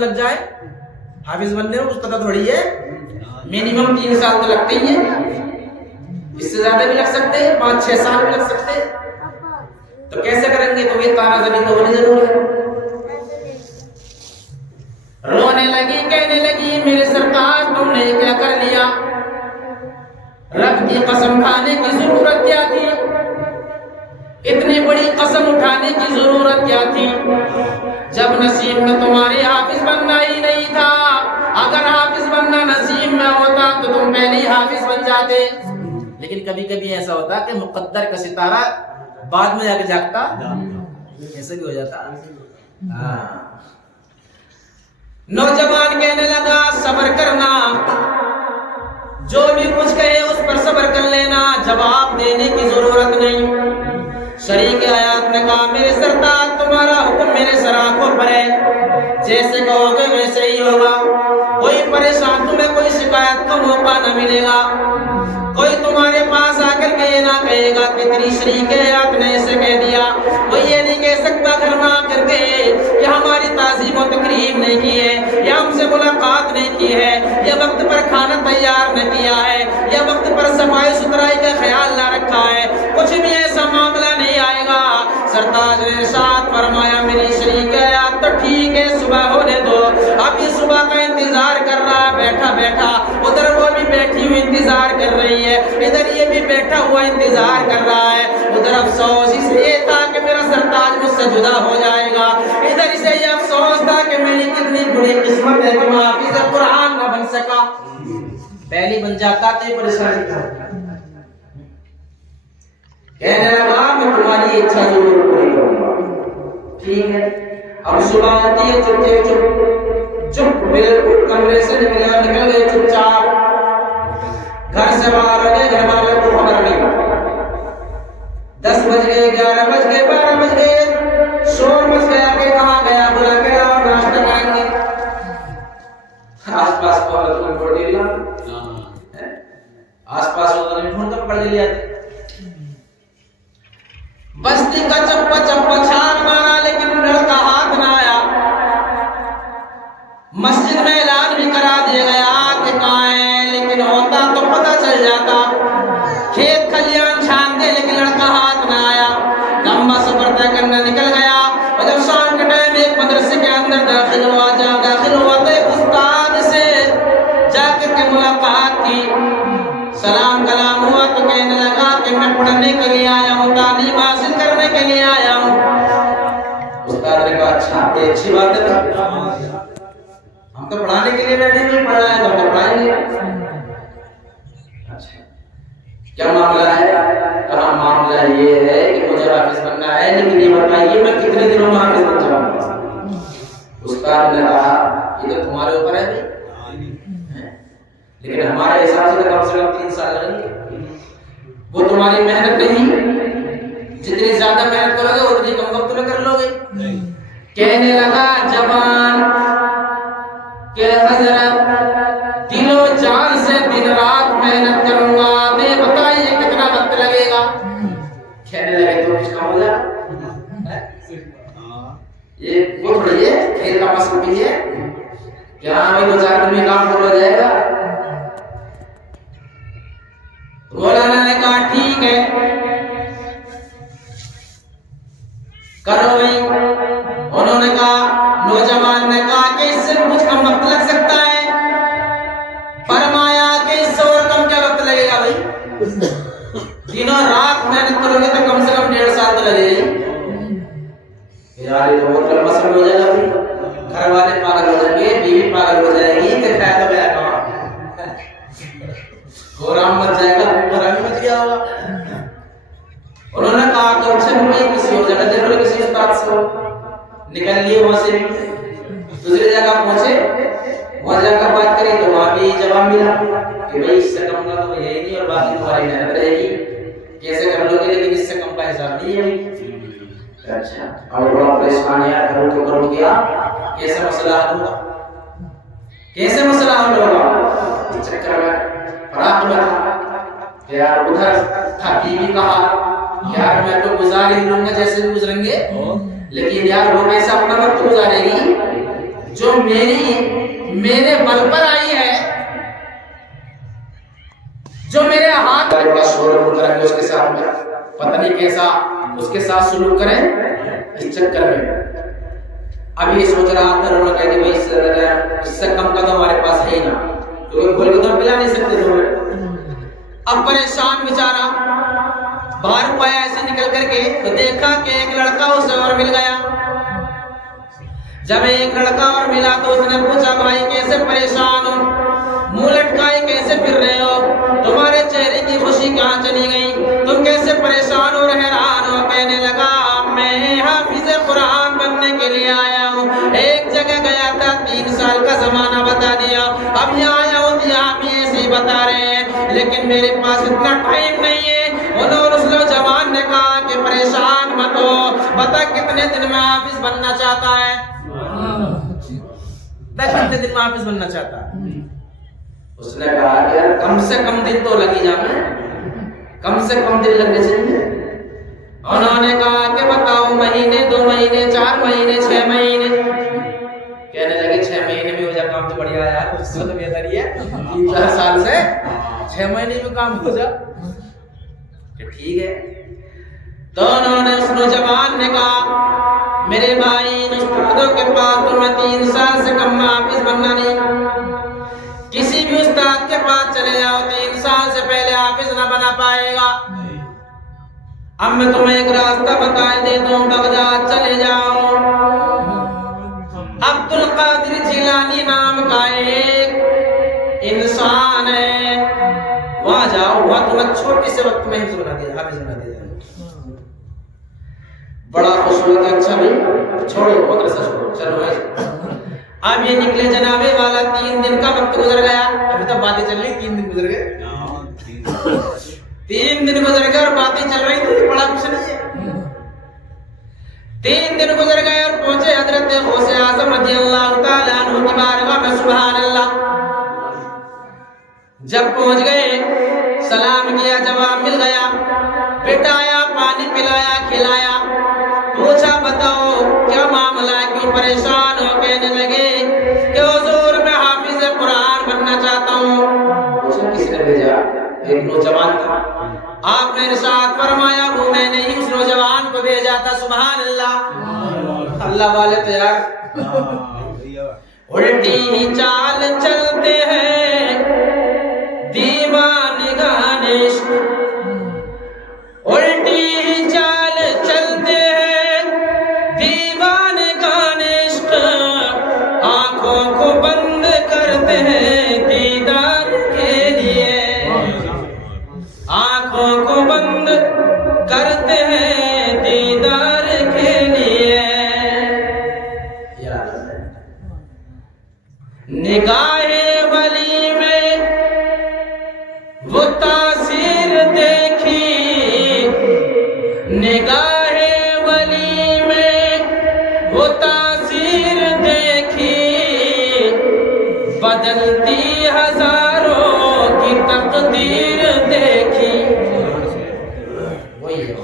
لگ جائے حافظ بننے میں کچھ پتہ تھوڑی ہے، منیمم 3 سال تو لگتے ہی ہیں، اس سے زیادہ بھی لگ سکتے ہیں، 5-6 سال بھی لگ سکتے ہیں. تو کیسے کریں گے؟ تو یہ تانا زمین تو ہونی ضرور ہے. رونے لگی کہنے لگی میرے سرتاج تم نے کیا کر لیا، رب کی قسم کھانے کی ضرورت کیا تھی، اتنی بڑی قسم اٹھانے کی ضرورت کیا تھی جب نصیب میں تمہارے حافظ بننا ہی نہیں تھا. اگر حافظ بننا نصیب میں ہوتا تو تم پہلے ہی حافظ بن جاتے. لیکن کبھی کبھی ایسا ہوتا کہ مقدر کا ستارہ بعد میں جا کے جاگتا، ایسا بھی ہو جاتا. نوجوان کہنے لگا صبر کرنا، جو بھی کچھ کہے اس پر صبر کر لینا، جواب دینے کی ضرورت نہیں. شریک آیات نے کہا میرے سردار تمہارا حکم میرے سراخوں پر ہے، جیسے کہو گے ویسے ہی ہوگا. کوئی پریشان تمہیں کوئی شکایت کا موقع نہ ملے گا، کوئی تمہارے پاس آ کر کے یہ نہ کہے گا کہ تیری شریک آیات نے ایسے کہہ دیا. کوئی یہ نہیں کہہ سکتا گھر میں آ کر کے کہ ہماری تعظیم و تکریم نہیں کی ہے، یا ہم سے ملاقات نہیں کی ہے، یا وقت پر کھانا تیار نہ کیا ہے، یا وقت پر صفائی ستھرائی کا خیال نہ رکھا ہے. کچھ بھی ایسا معاملہ نہیں آئے گا. سرتاج نے ارشاد فرمایا میری شریک آیات تو ٹھیک ہے صبح ہونے دو. اب یہ صبح کا انتظار کر رہا ہے بیٹھا بیٹھا، ادھر وہ بھی بیٹھی ہوئی انتظار کر رہی ہے، ادھر یہ بھی بیٹھا ہوا انتظار کر رہا ہے. ادھر افسوس اس لیے تھا کہ میرا سرتاج مجھ سے جدا ہو جائے گا، ادھر اسے یہ افسوس تھا کہ میری کتنی بڑی قسمت ہے کہ میں حافظ قرآن نہ بن سکا. پہلی بن جاتا تو یہ پریشانی تھا. کہنے لگا میں تمہاری اچھا ضرور پوری کروں گا. ٹھیک ہے. اب صبح ہوتی ہے چپ چپ بالکل کمرے سے نکل گئے چپ چاپ، گھر سے باہر ہو گئے، گھر والوں کو خبر نہیں. 10 بج گئے، 11 بج گئے، 12 بج گئے، شور مچ گیا کہ کہاں گیا، بلا کے لاؤ ناشتہ کریں گے. آس پاس کو ڈھونڈ لیا، آس پاس والوں نے ڈھونڈ کر پکڑ لیا. بستی کا چپا چپا چھان مارا لیکن لڑکا ہاتھ نہ آیا. مسجد میں اعلان بھی کرا دیا گیا کہ کہاں ہے، لیکن ہوتا تو پتہ چل جاتا. کھیت کھلیان چھان دے لیکن لڑکا ہاتھ نہ آیا. لمبا سفر طے کرنا نکل گیا، اور جب شام کے ٹائم ایک مدرسے کے اندر داخل ہوا تو ایک استاد سے جا کر کے ملاقات کی. سلام کلام ہوا تو کہنے لگا کہ میں پڑھنے کے لیے آیا ہوں، تعلیم حاصل کرنے کے لیے آیا ہوں. استاد نے کہا اچھا یہ اچھی بات ہے، ہم تو پڑھانے کے لیے بیٹھے ہیں، پڑھنا ہے تو ہم پڑھائیں گے. اچھا کیا معاملہ ہے؟ کہا معاملہ یہ ہے کہ مجھے حافظ بننا ہے، لیکن یہ بتائیے میں کتنے دنوں میں حافظ بن جاؤں گا. استاد نے کہا یہ تو تمہارے اوپر ہے لیکن ہمارے حساب سے کم 3 سال لگیں گے. وہ تمہاری محنت نہیں، جتنی زیادہ محنت کرو گے اتنی کم وقت میں کر لو گے. کہنے لگا جوان کہ حضرت دل و جان سے دن رات محنت کروں گا، میں بتائیے کتنا وقت لگے گا. کہنے لگے تو کچھ کم ہو جائے. یہ وہ تھوڑی ہے کھیل کا مسئلہ بھی ہے کہ ہاں بھائی 2-4 دن میں کام ہو جائے گا. مولانا نے کہا ٹھیک ہے کرو بھائی. انہوں نے کہا، نوجوان نے کہا کہ اس سے کچھ کم وقت لگ سکتا ہے. فرمایا کہ اس سے اور کم کیا وقت لگے گا بھائی، دنوں رات محنت کرو گے تو کم سے کم 1.5 سال تو لگے گا. یار یہ تو بہت لمبا سفر ہو جائے گا بھائی، گھر والے پاگل ہو جائیں گے، بیوی پاگل ہو جائے گی کہ خیر تو گیا کہاں، گورام مچ جائے گا، گورام مچ گیا ہوگا. انہوں نے کہا کہ اچھا بھائی کسی اور جگہ دیکھ لو، کسی استاد سے نکل لیے وہاں سے دوسری جگہ پہنچے، وہاں جا کر بات کری تو وہاں بھی جواب ملا کہ بھائی اس سے کم کا تو یہی نہیں اور باقی تمہاری محنت رہے گی، کیسے کر لو گے لیکن اس سے کم کا حساب نہیں ہے. اچھا اور بڑا پریشانی ہے، کرو تو کرو کیا، کیسے مسئلہ حل ہوگا، کیسے مسئلہ حل ہوگا. اس چکر میں فراق میں تھا یار. ادھر تھا بیوی کہا یار میں تو گزار ہی لوں گا جیسے بھی گزریں گے، لیکن یار وہ کیسا اپنا وقت گزارے گی، جو میرے بل پر آئی ہے، جو میرے ہاتھ کا شور کریں اس کے ساتھ میں پتہ نہیں کیسا اس کے ساتھ سلوک کریں اس چکر میں. اب یہ سوچ رہا تھا، انہوں نے کہا کہ بھائی اس سے کم کا تو ہمارے پاس ہے ہی نا، کیونکہ کھول کے تو پلا نہیں سکتے تمہیں. اب پریشان بیچارہ باہر پایا ایسے نکل کر کے تو دیکھا کہ ایک لڑکا اسے اور مل گیا. جب ایک لڑکا اور ملا تو اس نے پوچھا بھائی کیسے پریشان ہو، منہ لٹکائے کیسے پھر رہے ہو، تمہارے چہرے کی خوشی کہاں چلی گئی، تم کیسے پریشان ہو حیران ہو. کہنے لگا میں حافظ قرآن بننے کے لیے آیا ہوں، ایک جگہ گیا تھا 3 سال کا زمانہ بتا دیا، اب یہاں آیا ہوں یہاں بھی ایسے ہی بتا رہے ہیں، لیکن میرے پاس اتنا ٹائم نہیں ہے. انہوں نے اس نوجوان نے کہا کہ پریشان مت ہو، بتا کتنے دن میں حافظ بننا چاہتا ہے، کتنے دن میں حافظ بننا چاہتا ہے. اس نے کہا کہ یار کم سے کم دن تو لگی جانا، کم سے کم دن لگنے چاہیے. انہوں نے کہا کہ بتاؤ مہینے، 2 مہینے، 4 مہینے، 6 مہینے. کہنے لگے 6 مہینے میں ہو جا کام تو بڑھیا ہے یار، اس سے تو بہتر ہی ہے 3-4 سال سے 6 مہینے میں کام ہو جا کہ ٹھیک ہے. تو انہوں نے اس نوجوان نے کہا میرے بھائی استادوں کے پاس تمہیں 3 سال سے کم حافظ بننا نہیں، کسی بھی استاد کے پاس چلے جاؤ 3 سال سے پہلے حافظ نہ بنا پائے گا. اب میں تمہیں ایک راستہ بتا دیتا ہوں، بغداد چلے جاؤ، عبد القادر جیلانی نام کا ایک انسان ہے، وہاں جاؤ، وہاں تمہیں چھوٹے سے وقت میں حافظ بنا دیا. بڑا خوش ہوا کہ اچھا بھائی چھوڑو مدرسہ چھوڑو چلو بھائی. اب یہ نکلے جنابے والا 3 دن کا وقت گزر گیا، ابھی تو باتیں چل رہی، 3 دن گزر گئے، 3 دن گزر گئے اور باتیں چل رہی تھی، بڑا کچھ نہیں ہے. 3 دن گزر گئے اور پہنچے حضرت غوث اعظم رضی اللہ تعالیٰ عنہ کی بارگاہ میں. سبحان اللہ. جب پہنچ گئے سلام کیا، جواب مل گیا، بٹھایا، پانی پلایا، کھلایا، پوچھا بتاؤ کیا معاملہ ہے، کیوں پریشان ہو. کہنے لگے کہ حضور میں حافظ قرآن بننا چاہتا ہوں. پوچھا کس نے بھیجا؟ ایک نوجوان تھا. آپ نے ارشاد فرمایا وہ میں نے ہی اس نوجوان کو بھیجا تھا. سبحان اللہ. اللہ والے تو یار الٹی چال چلتے ہیں دیوانگان عشق، الٹی چال چلتے ہیں دیوانگان عشق، آنکھوں کو بند کرتے ہیں دیدار کے لیے، آنکھوں کو بند کرتے ہیں دیدار کے لیے. نگاہ ولی میں وہ تاثیر دیکھی، نگاہ ولی میں وہ تاثیر دیکھی، بدلتی ہزاروں کی تقدیر دیکھی. وہی ہے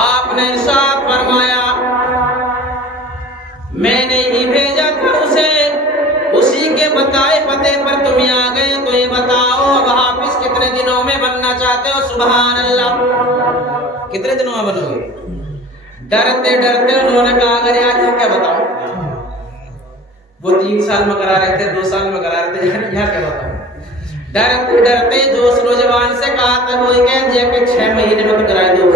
آپ نے ارشاد فرمایا میں نے ہی بھیجا تھا اسے، اسی کے بتائے پتے پر تم آ گئے. تو یہ بتاؤ اب حافظ کتنے دنوں میں بننا چاہتے ہو؟ سبحان اللہ. کتنے دنوں میں بنو گے؟ ڈرتے ڈرتے انہوں نے کہا اگر یار کیا بتاؤں، وہ 3 سال میں کرا رہے تھے، 2 سال میں کرا رہے تھے، یہاں کیا بتاؤں. ڈرتے ڈرتے جو اس نوجوان سے کہا تھا وہی کہہ دیا کہ 6 مہینے میں تو کرا دو.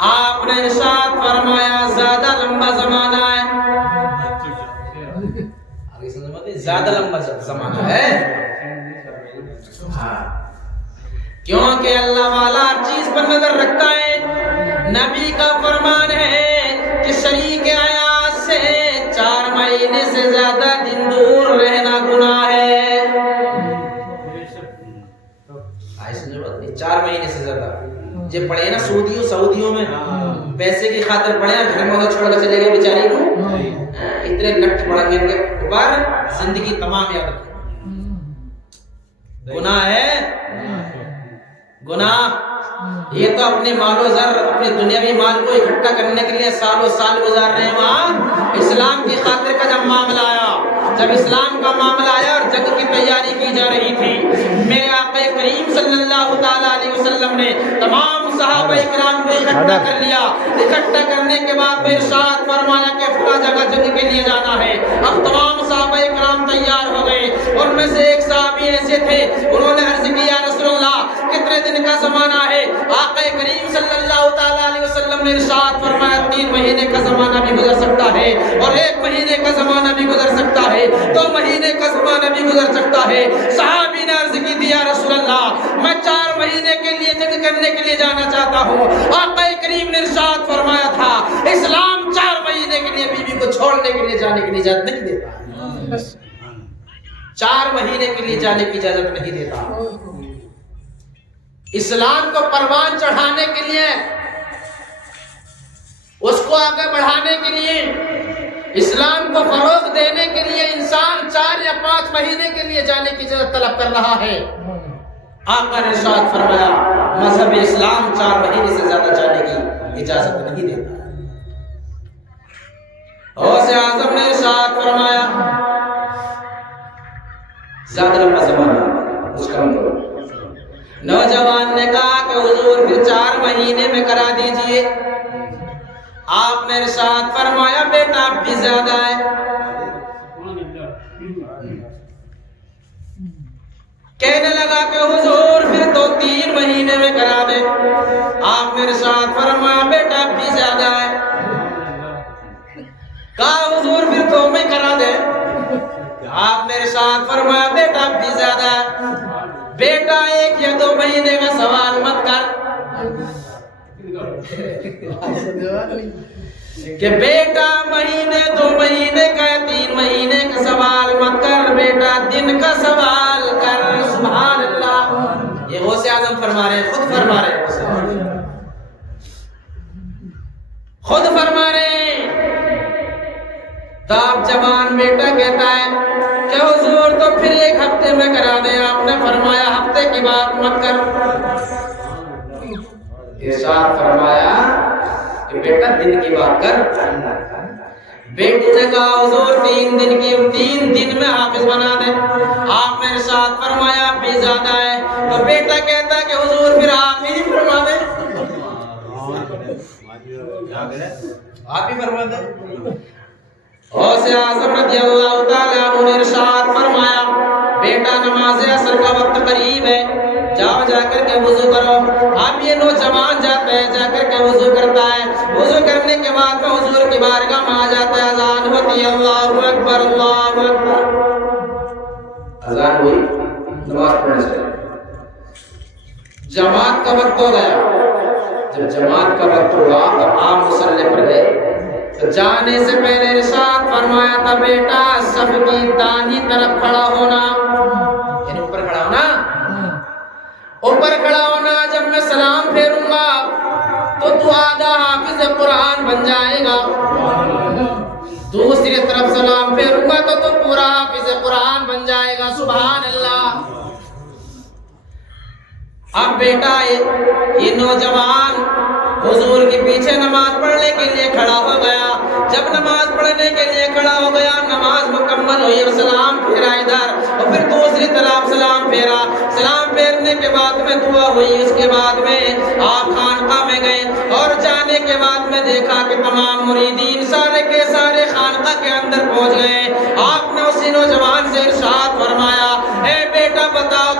آپ نے ارشاد فرمایا زیادہ لمبا زمانہ ہے، زیادہ لمبا زمانہ ہے، کیونکہ اللہ والا ہر چیز پر نظر رکھتا ہے. نبی کا فرمان ہے کہ شریک حیات سے 4 مہینے سے زیادہ دن دور رہنا گناہ ہے. 4 مہینے سے زیادہ جو پڑھے نا سعودیوں میں پیسے کی خاطر پڑھے، گھر میں چھوڑ کر چلے گئے بیچاری کو، اتنے لٹ پڑیں گے ان کے اوپر زندگی تمام یاد رکھیں. گناہ ہے، گناہ یہ تو اپنے مال و زر اپنے دنیاوی مال کو اکٹھا کرنے کے لیے سالوں سال گزار رہے ہیں وہاں اسلام کی خاطر کا جب معاملہ آیا، جب اسلام کا معاملہ آیا اور جنگ کی تیاری کی جا رہی تھی، میرے آقا کریم صلی اللہ تعالیٰ علیہ وسلم نے تمام صحابہ کرام کو اکٹھا کر لیا۔ اکٹھا کرنے کے بعد میں ارشاد فرمایا کہ فلاں جگہ جنگ کے لیے جانا ہے۔ اب تمام صحابہ کرام تیار ہو گئے، ان میں سے ایک صحابی ایسے تھے، انہوں نے عرض کیا یا رسول اللہ کتنے دن کا زمانہ ہے؟ آقا کریم صلی اللہ تعالیٰ علیہ وسلم نے ارشاد فرمایا 3 مہینے کا زمانہ بھی گزر سکتا ہے، اور 1 مہینے کا زمانہ بھی گزر سکتا ہے، 2 مہینے کا زمانہ بھی گزر سکتا ہے۔ صحابی نے عرض کی تھی یا رسول اللہ میں 4 مہینے کے لیے جنگ کرنے کے لیے جانا چاہتا ہوں۔ آقا کریم نے ارشاد فرمایا تھا اسلام 4 مہینے کے لیے بیوی کو چھوڑنے کے لیے جانے کی اجازت نہیں دیتا، 4 مہینے کے لیے جانے کی اجازت نہیں دیتا۔ اسلام کو پروان چڑھانے کے لیے، اس کو آگے بڑھانے کے لیے، اسلام کو فروغ دینے کے لیے انسان 4 یا 5 مہینے کے لیے جانے کی اجازت طلب کر رہا ہے۔ آقا نے ارشاد فرمایا مذہب اسلام 4 مہینے سے زیادہ جانے کی اجازت نہیں دیتا۔ غوث اعظم نے ارشاد فرمایا زیادہ لمبا زمانہ اس کا کرو۔ نوجوان نے کہا کہ حضور پھر 4 مہینے میں کرا دیجئے۔ آپ نے ارشاد فرمایا بیٹا اب بھی زیادہ ہے۔ کہنے لگا کہ حضور پھر 2-3 مہینے میں کرا دے۔ آپ نے ارشاد فرمایا بیٹا اب بھی زیادہ ہے۔ کہا حضور پھر 2 میں کرا دے۔ آپ نے ارشاد فرمایا بیٹا اب بھی زیادہ ہے۔ بیٹا 1 یا 2 مہینے کا سوال مت کر کہ بیٹا مہینے 2 مہینے کا 3 مہینے کا سوال مت کر، بیٹا دن کا سوال کر۔ سبحان اللہ، یہ غوث اعظم فرما رہے ہیں، خود فرما رہے ہیں، خود فرما رہے ہیں۔ تاب جوان بیٹا کہتا ہے کہ حضور تو پھر 1 ہفتے میں کرا دیں۔ آپ نے فرمایا ہفتے کی بات مت کر، ارشاد فرمایا کہ بیٹا دن کی بات کر۔ بیٹی نے کہا حضور 3 دن میں حافظ بنا دے۔ آپ نے ارشاد فرمایا بھی زیادہ ہے۔ تو بیٹا کہتا ہے کہ حضور پھر آپ ہی فرما دیں، آپ ہی فرما دیں۔ غوث اعظم رضی اللہ تعالیٰ عنہ نے ارشاد فرمایا بیٹا نماز عصر کا وقت قریب ہے، جاؤ جا کر کے وضو کرو۔ اب یہ نوجوان جاتا ہے، جا کر کے وضو کرتا ہے۔ وضو کرنے کے بعد میں حضور کی بارگاہ میں آ جاتا ہے، اذان ہوتی ہے، اللہ اکبر اللہ اکبر، اذان ہوئی، نماز پڑھنے سے جماعت کا وقت ہو گیا۔ جب جماعت کا وقت ہوا تو آپ مصلی پر گئے، تو جانے سے پہلے ارشاد فرمایا تھا بیٹا صف کی داہنی طرف کھڑا ہونا، یعنی اوپر کھڑا ہونا، اوپر کھڑا ہونا۔ جب میں سلام پھیروں گا تو تو آدھا حافظ قرآن بن جائے گا، دوسری طرف سلام پھیروں گا تو تو پورا حافظ قرآن بن جائے گا۔ سبحان اللہ۔ اب بیٹا یہ نوجوان حضور کے پیچھے نماز پڑھنے کے لیے کھڑا ہو گیا۔ جب نماز پڑھنے کے لیے کھڑا ہو گیا، نماز مکمل ہوئی اور سلام پھیرا ادھر، اور پھر دوسری طرف سلام پھیرا۔ سلام پھیرنے کے بعد میں دعا ہوئی، اس کے بعد میں آپ خانقاہ میں گئے، اور جانے کے بعد میں دیکھا کہ تمام مریدین سارے کے سارے خانقاہ کے اندر پہنچ گئے۔ آپ نے اسی نوجوان سے ارشاد فرمایا اے بیٹا بتاؤ